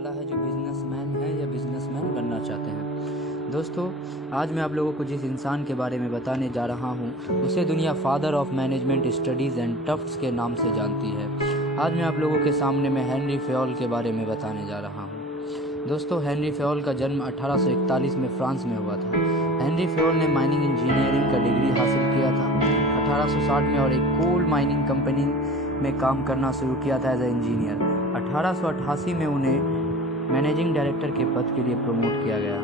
वाला है जो बिजनेसमैन है या बिजनेसमैन बनना चाहते हैं। दोस्तों, आज मैं आप लोगों को जिस इंसान के बारे में बताने जा रहा हूँ उसे दुनिया father of management studies and Tufts के नाम से जानती है। आज मैं आप लोगों के सामने में हेनरी फेयोल के बारे में बताने जा रहा हूँ। दोस्तों, हेनरी फेयोल का जन्म 1841 में फ्रांस में हुआ था। हेनरी फेयोल ने माइनिंग इंजीनियरिंग का डिग्री हासिल किया था 1860 में और एक कोल माइनिंग कंपनी में काम करना शुरू किया था एज ए इंजीनियर। 1888 में उन्हें मैनेजिंग डायरेक्टर के पद के लिए प्रमोट किया गया।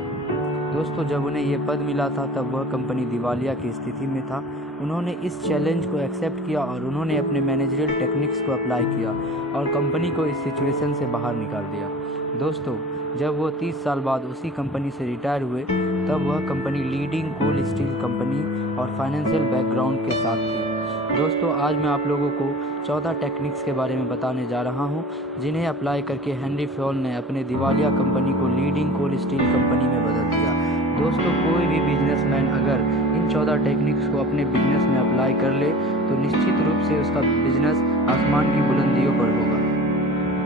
दोस्तों, जब उन्हें ये पद मिला था तब वह कंपनी दिवालिया की स्थिति में था। उन्होंने इस चैलेंज को एक्सेप्ट किया और उन्होंने अपने मैनेजरियल टेक्निक्स को अप्लाई किया और कंपनी को इस सिचुएशन से बाहर निकाल दिया। दोस्तों, जब वो 30 साल बाद उसी कंपनी से रिटायर हुए तब वह कंपनी लीडिंग कोल स्टील कंपनी और फाइनेंशियल बैकग्राउंड के साथ थी। दोस्तों, आज मैं आप लोगों को 14 टेक्निक्स के बारे में बताने जा रहा हूं जिन्हें अप्लाई करके हेनरी फेयोल ने अपने दिवालिया कंपनी को लीडिंग कोल स्टील कंपनी में बदल दिया। दोस्तों, कोई भी बिजनेसमैन अगर इन 14 टेक्निक्स को अपने बिजनेस में अप्लाई कर ले तो निश्चित रूप से उसका बिजनेस आसमान की बुलंदियों पर होगा।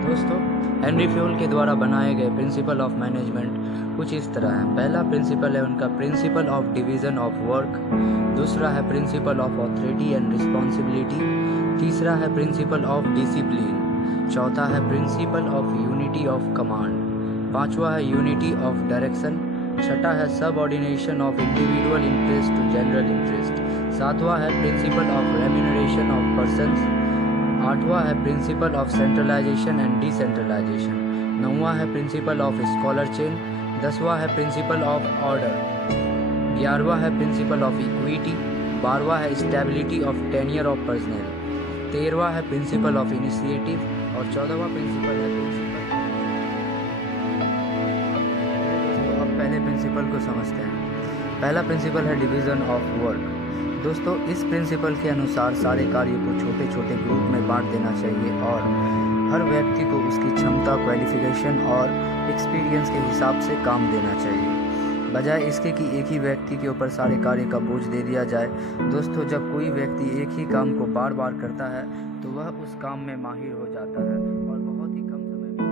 दोस्तों, हेनरी फेयोल के द्वारा बनाए गए प्रिंसिपल ऑफ मैनेजमेंट कुछ इस तरह है। पहला प्रिंसिपल है उनका principle of division of work. दूसरा है principle of authority and responsibility. तीसरा है प्रिंसिपल ऑफ डिसिप्लिन। चौथा है principle of unity of command. पांचवा है यूनिटी ऑफ डायरेक्शन। छठा है subordination of individual interest to general interest. सातवां है principle of remuneration of persons. आठवां है principle of centralisation and decentralisation. नौवां है प्रिंसिपल ऑफ स्कॉलर चेन। 10वां है प्रिंसिपल ऑफ ऑर्डर। 11वां है प्रिंसिपल ऑफ इक्विटी। 12वां है stability of tenure of personal. 13वां है प्रिंसिपल ऑफ इनिशिएटिव और 14वां प्रिंसिपल है प्रिंसिपल। दोस्तों, अब पहले प्रिंसिपल को समझते हैं। पहला प्रिंसिपल है डिवीज़न ऑफ वर्क। दोस्तों, इस प्रिंसिपल के अनुसार सारे कार्यों को छोटे छोटे ग्रुप में बांट देना चाहिए और हर व्यक्ति को उसकी क्षमता, क्वालिफिकेशन और एक्सपीरियंस के हिसाब से काम देना चाहिए, बजाय इसके कि एक ही व्यक्ति के ऊपर सारे कार्य का बोझ दे दिया जाए। दोस्तों, जब कोई व्यक्ति एक ही काम को बार बार करता है तो वह उस काम में माहिर हो जाता है और बहुत ही कम समय में।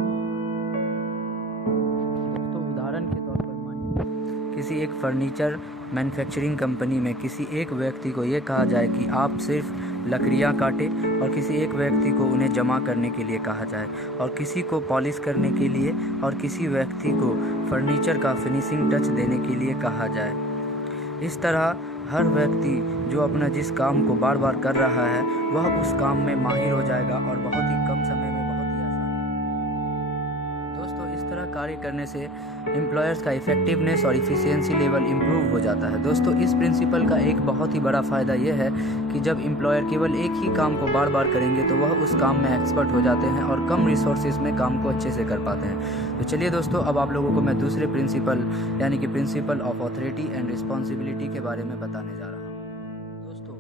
दोस्तों, उदाहरण के तौर पर मानिए किसी एक फर्नीचर मैन्युफैक्चरिंग कंपनी में किसी एक व्यक्ति को ये कहा जाए कि आप सिर्फ लकड़ियाँ काटें और किसी एक व्यक्ति को उन्हें जमा करने के लिए कहा जाए और किसी को पॉलिश करने के लिए और किसी व्यक्ति को फर्नीचर का फिनिशिंग टच देने के लिए कहा जाए। इस तरह हर व्यक्ति जो अपना जिस काम को बार बार कर रहा है वह उस काम में माहिर हो जाएगा और बहुत ही कम समय में बहुत ही आसानी। दोस्तों, इस तरह कार्य करने से एम्प्लॉयर्स का इफेक्टिवनेस और इफ़िशियंसी लेवल इम्प्रूव हो जाता है। दोस्तों, इस प्रिंसिपल का एक बहुत ही बड़ा फ़ायदा यह है कि जब एम्प्लॉयर केवल एक ही काम को बार बार करेंगे तो वह उस काम में एक्सपर्ट हो जाते हैं और कम रिसोर्सेज में काम को अच्छे से कर पाते हैं। तो चलिए दोस्तों, अब आप लोगों को मैं दूसरे प्रिंसिपल यानी कि principle of authority and responsibility के बारे में बताने जा रहा हूँ। दोस्तों,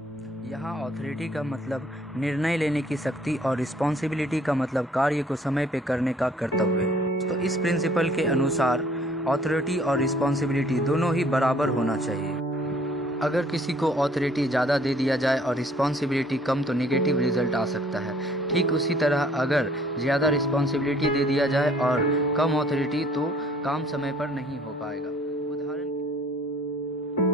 यहाँ ऑथोरिटी का मतलब निर्णय लेने की शक्ति और रिस्पॉन्सिबिलिटी का मतलब कार्य को समय पे करने का कर्तव्य। तो इस प्रिंसिपल के अनुसार ऑथोरिटी और रिस्पॉन्सिबिलिटी दोनों ही बराबर होना चाहिए। अगर किसी को ऑथोरिटी ज़्यादा दे दिया जाए और रिस्पॉन्सिबिलिटी कम तो नेगेटिव रिजल्ट आ सकता है। ठीक उसी तरह अगर ज़्यादा रिस्पॉन्सिबिलिटी दे दिया जाए और कम ऑथोरिटी तो काम समय पर नहीं हो पाएगा। उदाहरण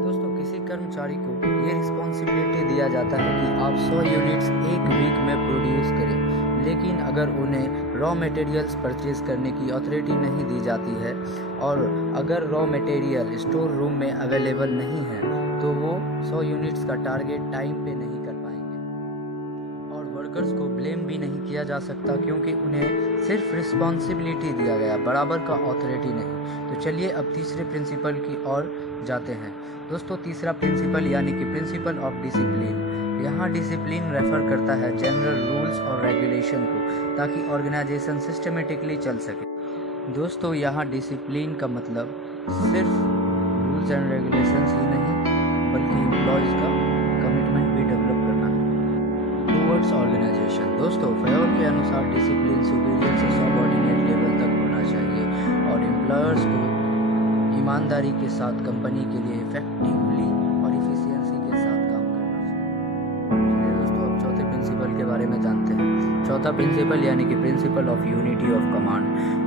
दोस्तों, किसी कर्मचारी को ये रिस्पॉन्सिबिलिटी दिया जाता है कि आप 100 यूनिट्स एक वीक में प्रोड्यूस करें, लेकिन अगर उन्हें रॉ मटेरियल्स परचेज करने की अथॉरिटी नहीं दी जाती है और अगर रॉ मटेरियल स्टोर रूम में अवेलेबल नहीं है तो वो 100 यूनिट्स का टारगेट टाइम पे नहीं कर पाएंगे और वर्कर्स को ब्लेम भी नहीं किया जा सकता क्योंकि उन्हें सिर्फ रिस्पॉन्सिबिलिटी दिया गया, बराबर का अथॉरिटी नहीं। तो चलिए अब तीसरे प्रिंसिपल की ओर जाते हैं। दोस्तों, तीसरा प्रिंसिपल यानी कि प्रिंसिपल ऑफ डिसिप्लिन। यहाँ डिसिप्लिन रेफर करता है जनरल रूल्स और रेगुलेशन को ताकि ऑर्गेनाइजेशन सिस्टमेटिकली चल सके। दोस्तों, यहाँ डिसिप्लिन का मतलब सिर्फ रूल्स एंड रेगुलेशंस ही नहीं बल्कि एम्प्लॉयज़ का कमिटमेंट भी डेवलप करना है टूवर्ड्स ऑर्गेनाइजेशन। दोस्तों, फेयोल के अनुसार डिसिप्लिन सुपीरियर से सबऑर्डिनेट लेवल तक होना चाहिए और एम्प्लॉयर्स को ईमानदारी के साथ कंपनी के लिए इफेक्टिवली और इफिशियंसी के साथ काम करना चाहिए। चलिए दोस्तों, अब चौथे प्रिंसिपल के बारे में जानते हैं। चौथा प्रिंसिपल यानी कि principle of unity of command.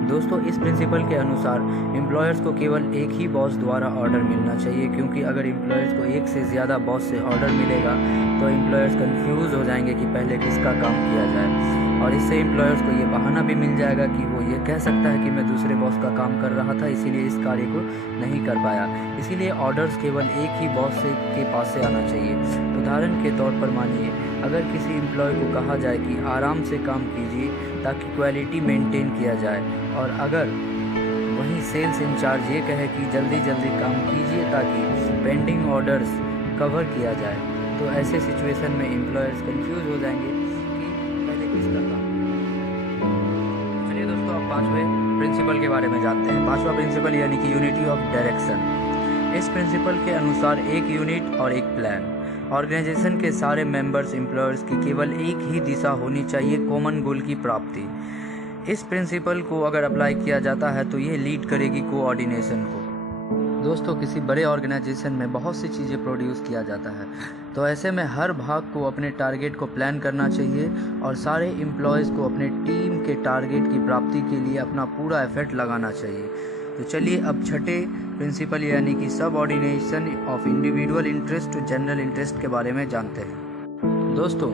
दोस्तों, इस प्रिंसिपल के अनुसार एम्प्लॉयर्स को केवल एक ही बॉस द्वारा ऑर्डर मिलना चाहिए, क्योंकि अगर एम्प्लॉयर्स को एक से ज़्यादा बॉस से ऑर्डर मिलेगा तो एम्प्लॉयर्स कंफ्यूज हो जाएंगे कि पहले किसका काम किया जाए, और इससे एम्प्लॉयर्स को ये बहाना भी मिल जाएगा कि वो ये कह सकता है कि मैं दूसरे बॉस का काम कर रहा था, इसीलिए इस कार्य को नहीं कर पाया। इसीलिए ऑर्डर्स केवल एक ही बॉस के पास से आना चाहिए। उदाहरण के तौर पर मानिए, अगर किसी एम्प्लॉय को कहा जाए कि आराम से काम कीजिए ताकि क्वालिटी मेंटेन किया जाए, और अगर वहीं सेल्स इंचार्ज ये कहे कि जल्दी जल्दी काम कीजिए ताकि पेंडिंग ऑर्डर्स कवर किया जाए, तो ऐसे सिचुएशन में एम्प्लॉयर्स कंफ्यूज हो जाएंगे कि पहले किसका काम। चलिए दोस्तों, अब पांचवें प्रिंसिपल के बारे में जानते हैं। पांचवा प्रिंसिपल यानी कि यूनिटी ऑफ डायरेक्शन। इस प्रिंसिपल के अनुसार एक यूनिट और एक प्लान। ऑर्गेनाइजेशन के सारे मेंबर्स एम्प्लॉयर्स की केवल एक ही दिशा होनी चाहिए, कॉमन गोल की प्राप्ति। इस प्रिंसिपल को अगर अप्लाई किया जाता है तो ये लीड करेगी कोऑर्डिनेशन को। दोस्तों, किसी बड़े ऑर्गेनाइजेशन में बहुत सी चीज़ें प्रोड्यूस किया जाता है, तो ऐसे में हर भाग को अपने टारगेट को प्लान करना चाहिए और सारे एम्प्लॉयज़ को अपने टीम के टारगेट की प्राप्ति के लिए अपना पूरा एफर्ट लगाना चाहिए। तो चलिए अब छठे प्रिंसिपल यानी कि subordination of individual interest to general interest के बारे में जानते हैं। दोस्तों,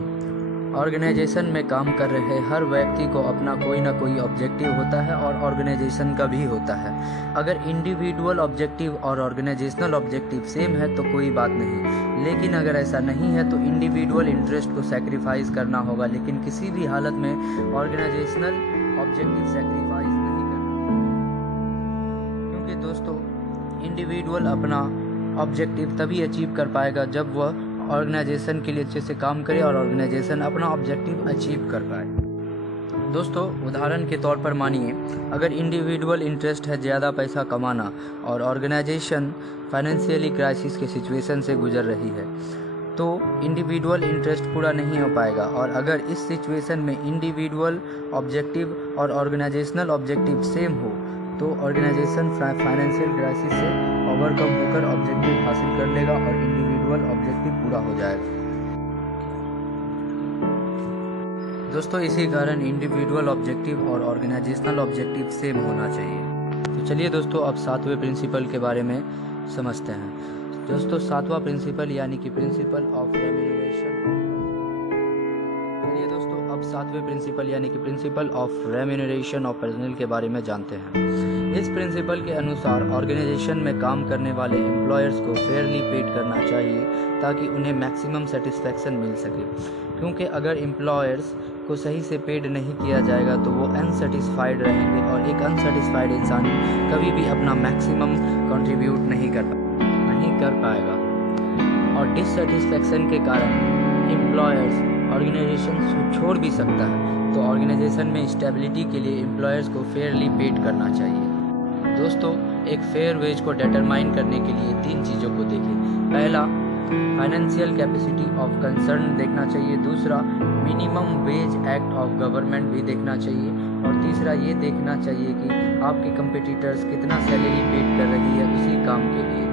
ऑर्गेनाइजेशन में काम कर रहे हर व्यक्ति को अपना कोई ना कोई ऑब्जेक्टिव होता है और ऑर्गेनाइजेशन का भी होता है। अगर इंडिविजुअल ऑब्जेक्टिव और ऑर्गेनाइजेशनल ऑब्जेक्टिव सेम है तो कोई बात नहीं, लेकिन अगर ऐसा नहीं है तो इंडिविजुअल इंटरेस्ट को सैक्रिफाइस करना होगा, लेकिन किसी भी हालत में ऑर्गेनाइजेशनल ऑब्जेक्टिव सैक्रिफाइस नहीं करना, क्योंकि दोस्तों इंडिविजुअल अपना ऑब्जेक्टिव तभी अचीव कर पाएगा जब वह ऑर्गेनाइजेशन के लिए अच्छे से काम करे और ऑर्गेनाइजेशन अपना ऑब्जेक्टिव अचीव कर पाए। दोस्तों, उदाहरण के तौर पर मानिए, अगर इंडिविजुअल इंटरेस्ट है ज़्यादा पैसा कमाना और ऑर्गेनाइजेशन फाइनेंशियली क्राइसिस के सिचुएशन से गुजर रही है, तो इंडिविजुअल इंटरेस्ट पूरा नहीं हो पाएगा। और अगर इस सिचुएशन में इंडिविजुअल ऑब्जेक्टिव और ऑर्गेनाइजेशनल ऑब्जेक्टिव सेम हो तो ऑर्गेनाइजेशन फाइनेंशियल क्राइसिस से ओवरकम होकर ऑब्जेक्टिव हासिल कर लेगा और इंडिविजुअल ऑब्जेक्टिव पूरा हो जाएगा। दोस्तों, इसी कारण इंडिविजुअल ऑब्जेक्टिव और ऑर्गेनाइजेशनल ऑब्जेक्टिव सेम होना चाहिए। तो चलिए दोस्तों, अब सातवें प्रिंसिपल के बारे में समझते हैं। दोस्तों, सातवां प्रिंसिपल यानी कि प्रिंसिपल ऑफ रेम्यूनरेशन। चलिए दोस्तों, अब सातवें प्रिंसिपल यानी कि principle of remuneration of personal के बारे में जानते हैं। इस प्रिंसिपल के अनुसार ऑर्गेनाइजेशन में काम करने वाले एम्प्लॉयर्स को फेयरली पेड करना चाहिए ताकि उन्हें मैक्सिमम सेटिस्फैक्शन मिल सके, क्योंकि अगर एम्प्लॉयर्स को सही से पेड नहीं किया जाएगा तो वो अनसेटिस्फाइड रहेंगे और एक अनसेटिस्फाइड इंसान कभी भी अपना मैक्सिमम कंट्रीब्यूट नहीं कर पाएगा और डिससेटिस्फैक्शन के कारण एम्प्लॉयर्स ऑर्गेनाइजेशन को छोड़ भी सकता है। तो ऑर्गेनाइजेशन में स्टेबिलिटी के लिए एम्प्लॉयर्स को फेयरली पेड करना चाहिए। दोस्तों, एक फेयर वेज को डिटरमाइन करने के लिए तीन चीज़ों को देखें। पहला, फाइनेंशियल कैपेसिटी ऑफ कंसर्न देखना चाहिए। दूसरा, minimum wage act of government भी देखना चाहिए। और तीसरा, ये देखना चाहिए कि आपके कंपटीटर्स कितना सैलरी पेड कर रही है उसी काम के लिए।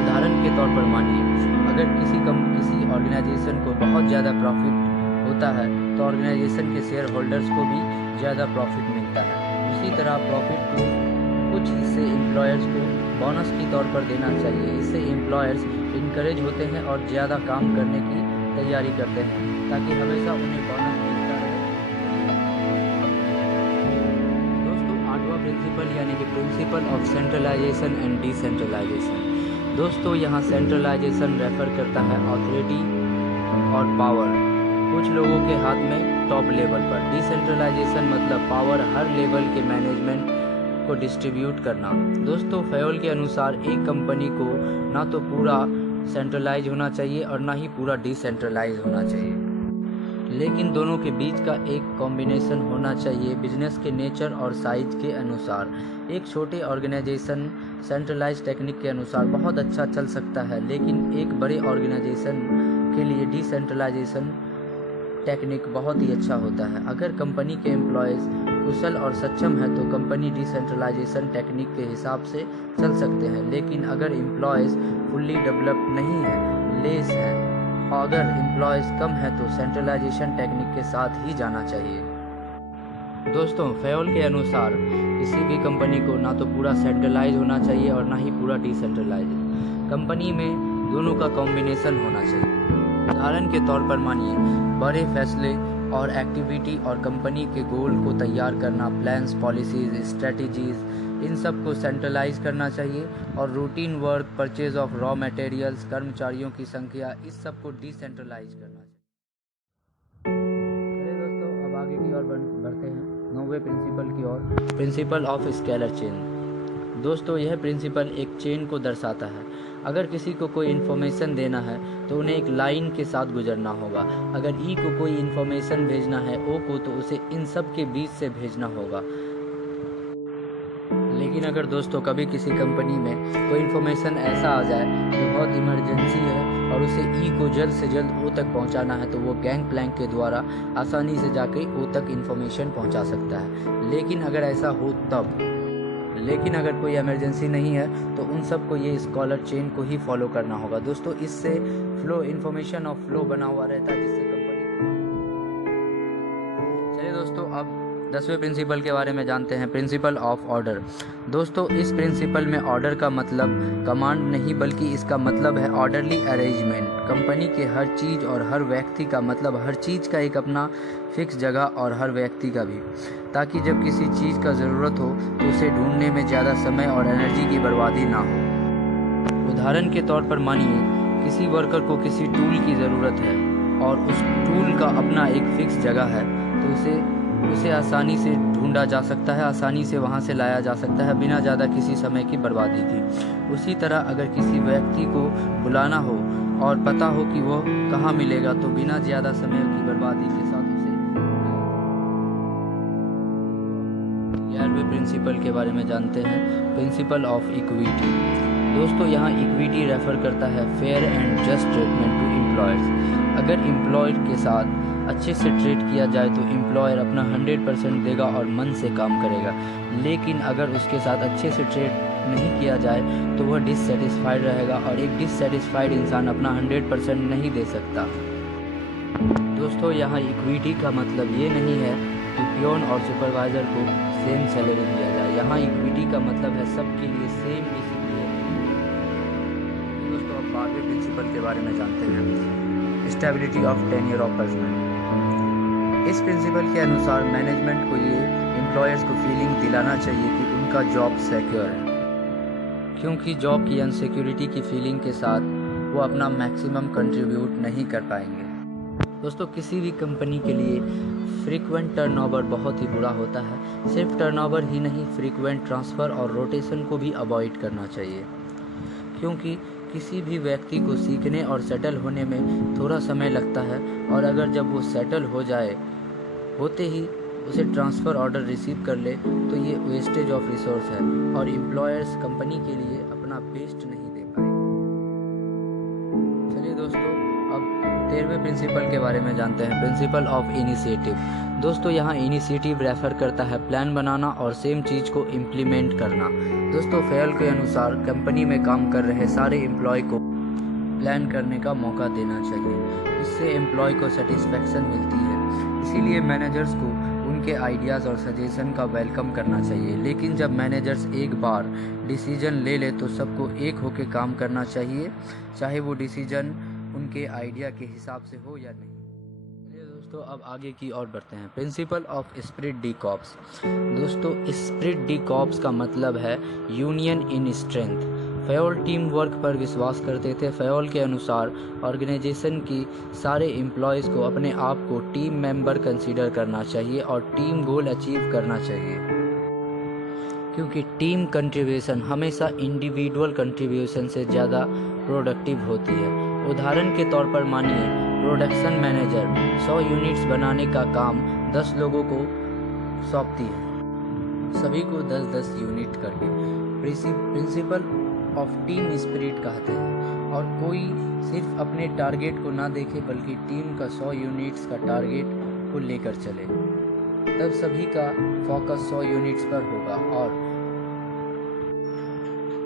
उदाहरण के तौर पर मानिए, अगर किसी ऑर्गेनाइजेशन को बहुत ज़्यादा प्रॉफिट होता है तो ऑर्गेनाइजेशन के शेयर होल्डर्स को भी ज़्यादा प्रॉफिट मिलता है। उसी तरह प्रॉफिट को कुछ हिस्से एम्प्लॉयर्स को बोनस के तौर पर देना चाहिए। इससे एम्प्लॉयर्स इनकरेज होते हैं और ज़्यादा काम करने की तैयारी करते हैं ताकि हमेशा उन्हें बोनस मिलता रहे। दोस्तों, आठवां प्रिंसिपल यानी कि principle of centralisation and decentralisation. दोस्तों, यहाँ सेंट्रलाइजेशन रेफर करता है अथॉरिटी और पावर कुछ लोगों के हाथ में टॉप लेवल पर। डिसेंट्रलाइजेशन मतलब पावर हर लेवल के मैनेजमेंट को डिस्ट्रीब्यूट करना। दोस्तों, फयोल के अनुसार एक कंपनी को ना तो पूरा सेंट्रलाइज होना चाहिए और ना ही पूरा डिसेंट्रलाइज होना चाहिए, लेकिन दोनों के बीच का एक कॉम्बिनेशन होना चाहिए बिजनेस के नेचर और साइज के अनुसार। एक छोटे ऑर्गेनाइजेशन सेंट्रलाइज टेक्निक के अनुसार बहुत अच्छा चल सकता है, लेकिन एक बड़े ऑर्गेनाइजेशन के लिए डिसेंट्रलाइजेशन टेक्निक बहुत ही अच्छा होता है। अगर कंपनी के एम्प्लॉयज़ कुशल और सक्षम है तो कंपनी डिसेंट्रलाइजेशन टेक्निक के हिसाब से चल सकते हैं, लेकिन अगर एम्प्लॉयज़ फुल्ली डेवलप्ड नहीं है, लेस है अगर एम्प्लॉयज़ कम है तो सेंट्रलाइजेशन टेक्निक के साथ ही जाना चाहिए। दोस्तों, फयोल के अनुसार किसी भी कंपनी को ना तो पूरा सेंट्रलाइज होना चाहिए और ना ही पूरा डिसेंट्रलाइज। कंपनी में दोनों का कॉम्बिनेशन होना चाहिए। उदाहरण के तौर पर मानिए, बड़े फैसले और एक्टिविटी और कंपनी के गोल को तैयार करना, प्लान्स, पॉलिसीज, स्ट्रेटजीज, इन सब को सेंट्रलाइज करना चाहिए और routine work, purchase of raw materials, कर्मचारियों की संख्या, इस सब को डिसेंट्रलाइज करना चाहिए। चलिए दोस्तों, अब आगे की ओर बढ़ते हैं 9वें प्रिंसिपल की ओर, प्रिंसिपल ऑफ स्केलर चेन। दोस्तों, यह प्रिंसिपल एक चेन को दर्शाता है। अगर किसी को कोई इन्फॉर्मेशन देना है तो उन्हें एक लाइन के साथ गुजरना होगा। अगर ई को कोई इन्फॉर्मेशन भेजना है ओ को, तो उसे इन सब के बीच से भेजना होगा। लेकिन अगर दोस्तों कभी किसी कंपनी में कोई इन्फॉर्मेशन ऐसा आ जाए जो बहुत इमरजेंसी है और उसे ई को जल्द से जल्द ओ तक पहुंचाना है, तो वो गैंग प्लैंक के द्वारा आसानी से जाके ओ तक इन्फॉर्मेशन पहुंचा सकता है। लेकिन अगर ऐसा हो तब, लेकिन अगर कोई इमरजेंसी नहीं है तो उन सब को ये स्कॉलर चेन को ही फॉलो करना होगा। दोस्तों, इससे फ्लो, इन्फॉर्मेशन ऑफ फ्लो बना हुआ रहता है, जिससे कंपनी। चलिए दोस्तों, अब 10वें प्रिंसिपल के बारे में जानते हैं, प्रिंसिपल ऑफ ऑर्डर। दोस्तों, इस प्रिंसिपल में ऑर्डर का मतलब कमांड नहीं, बल्कि इसका मतलब है ऑर्डरली अरेंजमेंट। कंपनी के हर चीज़ और हर व्यक्ति का मतलब हर चीज़ का एक अपना फिक्स जगह और हर व्यक्ति का भी, ताकि जब किसी चीज़ का ज़रूरत हो तो उसे ढूंढने में ज़्यादा समय और एनर्जी की बर्बादी ना हो। उदाहरण के तौर पर मानिए, किसी वर्कर को किसी टूल की ज़रूरत है और उस टूल का अपना एक फिक्स जगह है, तो उसे आसानी से ढूंढा जा सकता है, आसानी से वहां से लाया जा सकता है बिना ज़्यादा किसी समय की बर्बादी की। उसी तरह अगर किसी व्यक्ति को बुलाना हो और पता हो कि वो कहाँ मिलेगा, तो बिना ज़्यादा समय की बर्बादी के साथ उसे। 11वें प्रिंसिपल के बारे में जानते हैं, प्रिंसिपल ऑफ इक्विटी। दोस्तों, यहाँ इक्विटी रेफर करता है fair and just treatment to employers. अगर एम्प्लॉयर के साथ अच्छे से ट्रीट किया जाए तो एम्प्लॉयर अपना 100% देगा और मन से काम करेगा। लेकिन अगर उसके साथ अच्छे से ट्रीट नहीं किया जाए तो वह डिससेटिस्फाइड रहेगा, और एक डिससेटिस्फाइड इंसान अपना 100% नहीं दे सकता। दोस्तों, यहाँ इक्विटी का मतलब ये नहीं है कि पियोन और सुपरवाइज़र को सेम सैलरी दिया जाए। यहाँ इक्विटी का मतलब है सबके लिए सेम डिसिप्लिन। दोस्तों, अब 12वें प्रिंसिपल के बारे में जानते हैं, stability of tenure of personal. इस प्रिंसिपल के अनुसार मैनेजमेंट को ये एम्प्लॉयर्स को फीलिंग दिलाना चाहिए कि उनका जॉब सिक्योर है, क्योंकि जॉब की अनसिक्योरिटी की फीलिंग के साथ वो अपना मैक्सिमम कंट्रीब्यूट नहीं कर पाएंगे। दोस्तों, किसी भी कंपनी के लिए फ्रीक्वेंट टर्नओवर बहुत ही बुरा होता है। सिर्फ टर्नओवर ही नहीं, फ्रीक्वेंट ट्रांसफ़र और रोटेशन को भी अवॉइड करना चाहिए, क्योंकि किसी भी व्यक्ति को सीखने और सेटल होने में थोड़ा समय लगता है, और अगर जब वो सेटल हो जाए होते ही उसे ट्रांसफ़र ऑर्डर रिसीव कर ले तो ये वेस्टेज ऑफ रिसोर्स है और एम्प्लॉयर्स कंपनी के लिए अपना बेस्ट नहीं दे पाए। चलिए दोस्तों, अब 13वें प्रिंसिपल के बारे में जानते हैं, प्रिंसिपल ऑफ इनिशिएटिव। दोस्तों, यहाँ इनिशिएटिव रेफर करता है प्लान बनाना और सेम चीज़ को इम्प्लीमेंट करना। दोस्तों, फेयल के अनुसार कंपनी में काम कर रहे सारे एम्प्लॉय को प्लान करने का मौका देना चाहिए। इससे एम्प्लॉय को सेटिस्फैक्शन मिलती है। इसीलिए मैनेजर्स को उनके आइडियाज़ और सजेशन का वेलकम करना चाहिए। लेकिन जब मैनेजर्स एक बार डिसीजन ले ले तो सबको एक होकर काम करना चाहिए, चाहे वो डिसीजन उनके आइडिया के हिसाब से हो या नहीं। चलिए दोस्तों, अब आगे की ओर बढ़ते हैं, principle of spirit D corps. दोस्तों, स्पिरिट डी कॉर्प्स का मतलब है union in strength. Fayol team work पर विश्वास करते थे। फयोल के अनुसार ऑर्गेनाइजेशन की सारे एम्प्लॉयज़ को अपने आप को टीम मेंबर कंसीडर करना चाहिए और टीम गोल अचीव करना चाहिए, क्योंकि टीम कंट्रीब्यूशन हमेशा इंडिविजुअल कंट्रीब्यूशन से ज़्यादा प्रोडक्टिव होती है। उदाहरण के तौर पर मानिए, प्रोडक्शन मैनेजर 100 यूनिट्स बनाने का काम 10 लोगों को सौंपती है, सभी को 10-10 यूनिट करके। प्रिंसिपल ऑफ टीम स्पिरिट कहते हैं, और कोई सिर्फ अपने टारगेट को ना देखे बल्कि टीम का 100 यूनिट्स का टारगेट को लेकर चले, तब सभी का फोकस 100 यूनिट्स पर होगा। और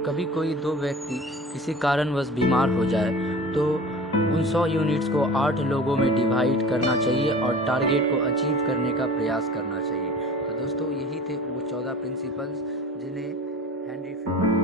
कभी कोई 2 व्यक्ति किसी कारणवश बीमार हो जाए तो उन 100 यूनिट्स को 8 लोगों में डिवाइड करना चाहिए और टारगेट को अचीव करने का प्रयास करना चाहिए। तो दोस्तों यही थे वो 14 प्रिंसिपल्स जिन्हें हेनरी